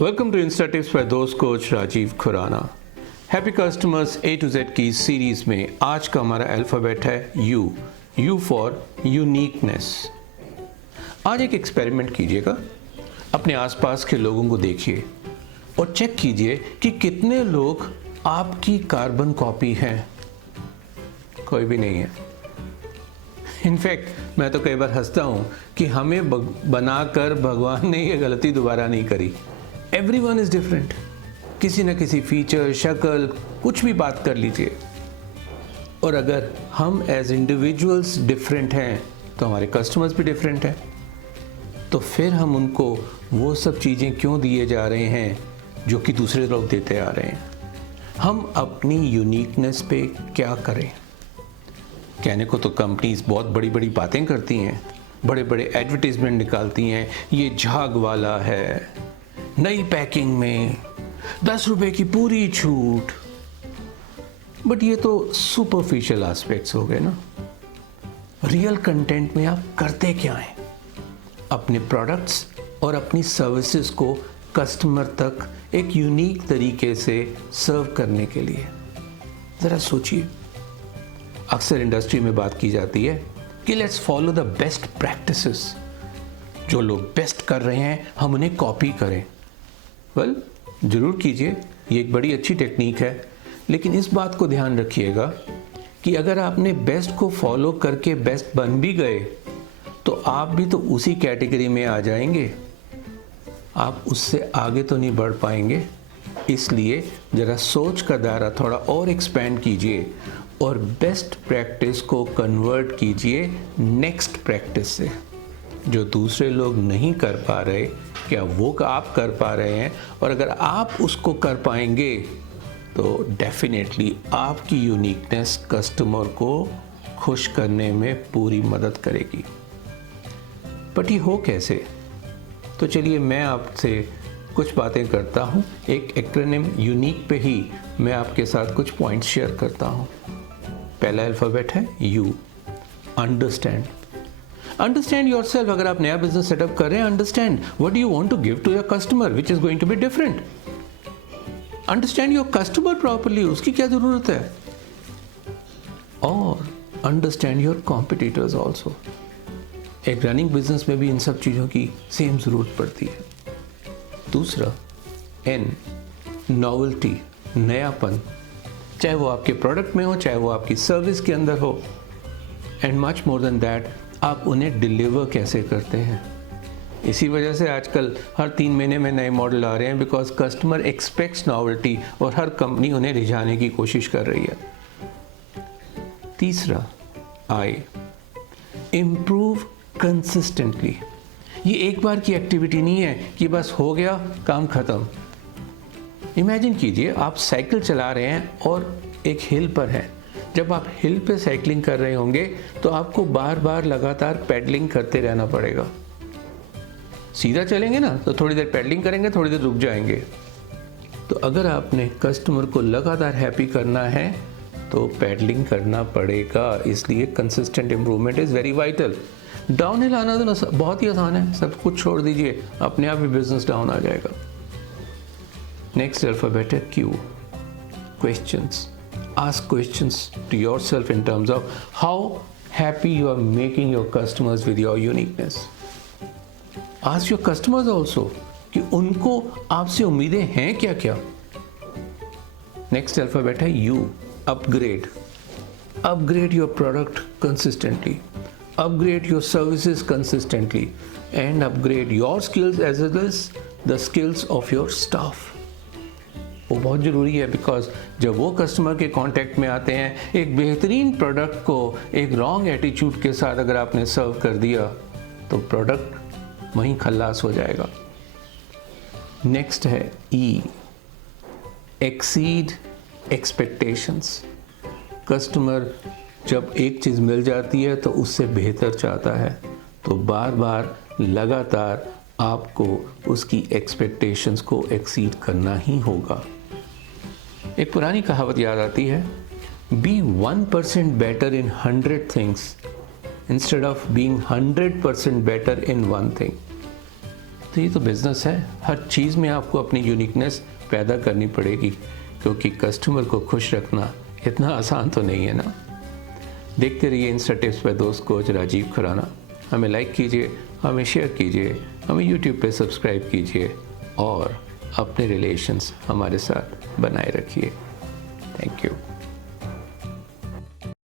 Welcome to insta tips by दोस्त coach Rajiv Khurana. Happy customers A to Z की series में आज का हमारा अल्फ़ाबेट है यू फॉर यूनिकनेस। आज एक एक्सपेरिमेंट कीजिएगा, अपने आसपास के लोगों को देखिए और चेक कीजिए कि कितने लोग आपकी कार्बन कॉपी हैं। कोई भी नहीं है। इनफैक्ट मैं तो कई बार हंसता हूँ कि हमें बनाकर भगवान ने ये गलती दोबारा नहीं करी। एवरीवन इज डिफरेंट, किसी न किसी फीचर, शक्ल, कुछ भी बात कर लीजिए। और अगर हम एज इंडिविजुअल्स डिफरेंट हैं तो हमारे कस्टमर्स भी डिफरेंट हैं। तो फिर हम उनको वो सब चीज़ें क्यों दिए जा रहे हैं जो कि दूसरे लोग देते आ रहे हैं। हम अपनी यूनिकनेस पे क्या करें। कहने को तो कंपनीज बहुत बड़ी बड़ी बातें करती हैं, बड़े बड़े एडवर्टीजमेंट निकालती हैं, ये झाग वाला है, नई पैकिंग में 10 रुपए की पूरी छूट। बट ये तो सुपरफिशियल एस्पेक्ट्स हो गए ना। रियल कंटेंट में आप करते क्या हैं अपने प्रोडक्ट्स और अपनी सर्विसेज को कस्टमर तक एक यूनिक तरीके से सर्व करने के लिए। ज़रा सोचिए, अक्सर इंडस्ट्री में बात की जाती है कि let's follow the best practices. जो लोग बेस्ट कर रहे हैं हम उन्हें कॉपी करें। वेल, ज़रूर कीजिए, ये एक बड़ी अच्छी टेक्निक है। लेकिन इस बात को ध्यान रखिएगा कि अगर आपने बेस्ट को फॉलो करके बेस्ट बन भी गए तो आप भी तो उसी कैटेगरी में आ जाएंगे, आप उससे आगे तो नहीं बढ़ पाएंगे। इसलिए ज़रा सोच का दायरा थोड़ा और एक्सपेंड कीजिए और बेस्ट प्रैक्टिस को कन्वर्ट कीजिए नेक्स्ट प्रैक्टिस से। जो दूसरे लोग नहीं कर पा रहे, क्या वो आप कर पा रहे हैं? और अगर आप उसको कर पाएंगे तो डेफिनेटली आपकी यूनिकनेस कस्टमर को खुश करने में पूरी मदद करेगी। बट ये हो कैसे? तो चलिए मैं आपसे कुछ बातें करता हूँ। एक एक्रोनिम यूनिक पे ही मैं आपके साथ कुछ पॉइंट्स शेयर करता हूँ। पहला अल्फ़ाबेट है यू, अंडरस्टैंड। Understand yourself. अगर आप नया बिजनेस सेटअप कर रहे हैं, understand what do you want to give to your customer which is going to be different. Understand your customer properly, उसकी क्या जरूरत है। और अंडरस्टैंड योर कॉम्पिटिटर्स ऑल्सो। एक रनिंग बिजनेस में भी इन सब चीज़ों की सेम ज़रूरत पड़ती है। दूसरा एन, नॉवेल्टी, नयापन, चाहे वो आपके प्रोडक्ट में हो, चाहे वो आपकी सर्विस के अंदर हो। And much more than that, आप उन्हें डिलीवर कैसे करते हैं। इसी वजह से आजकल हर 3 महीने में नए मॉडल आ रहे हैं, बिकॉज कस्टमर एक्सपेक्ट्स नॉवेल्टी और हर कंपनी उन्हें रिझाने की कोशिश कर रही है। तीसरा आई, इम्प्रूव कंसिस्टेंटली। ये एक बार की एक्टिविटी नहीं है कि बस हो गया काम खत्म। इमेजिन कीजिए आप साइकिल चला रहे हैं और एक हिल पर हैं। जब आप हिल पे साइकिलिंग कर रहे होंगे तो आपको बार बार लगातार पैडलिंग करते रहना पड़ेगा। सीधा चलेंगे ना तो थोड़ी देर पैडलिंग करेंगे, थोड़ी देर रुक जाएंगे। तो अगर आपने कस्टमर को लगातार हैप्पी करना है तो पैडलिंग करना पड़ेगा। इसलिए consistent improvement is very vital. Down hill आना तो बहुत ही आसान है, सब कुछ छोड़ दीजिए, अपने आप ही बिजनेस डाउन आ जाएगा। नेक्स्ट अल्फ़ाबेट है Q, questions. Ask questions to yourself in terms of how happy you are making your customers with your uniqueness. Ask your customers also कि उनको आपसे उम्मीदें हैं क्या क्या। Next alphabet है U, upgrade. Upgrade your product consistently. Upgrade your services consistently. And upgrade your skills as well as the skills of your staff. वो बहुत ज़रूरी है, बिकॉज जब वो कस्टमर के कांटेक्ट में आते हैं, एक बेहतरीन प्रोडक्ट को एक रॉन्ग एटीट्यूड के साथ अगर आपने सर्व कर दिया तो प्रोडक्ट वहीं खल्लास हो जाएगा। नेक्स्ट है ई, एक्सीड एक्सपेक्टेशंस। कस्टमर जब एक चीज़ मिल जाती है तो उससे बेहतर चाहता है, तो बार बार लगातार आपको उसकी एक्सपेक्टेशंस को एक्सीड करना ही होगा। एक पुरानी कहावत याद आती है, be 1% better in 100 things instead of being 100% better in 1 thing. तो ये तो बिज़नेस है, हर चीज़ में आपको अपनी यूनिकनेस पैदा करनी पड़ेगी, क्योंकि कस्टमर को खुश रखना इतना आसान तो नहीं है ना। देखते रहिए इंस्टा टिप्स बाय दोस्त कोच राजीव खुराना। हमें लाइक कीजिए, हमें शेयर कीजिए, हमें यूट्यूब पे सब्सक्राइब कीजिए और अपने रिलेशंस हमारे साथ बनाए रखिए। Thank you.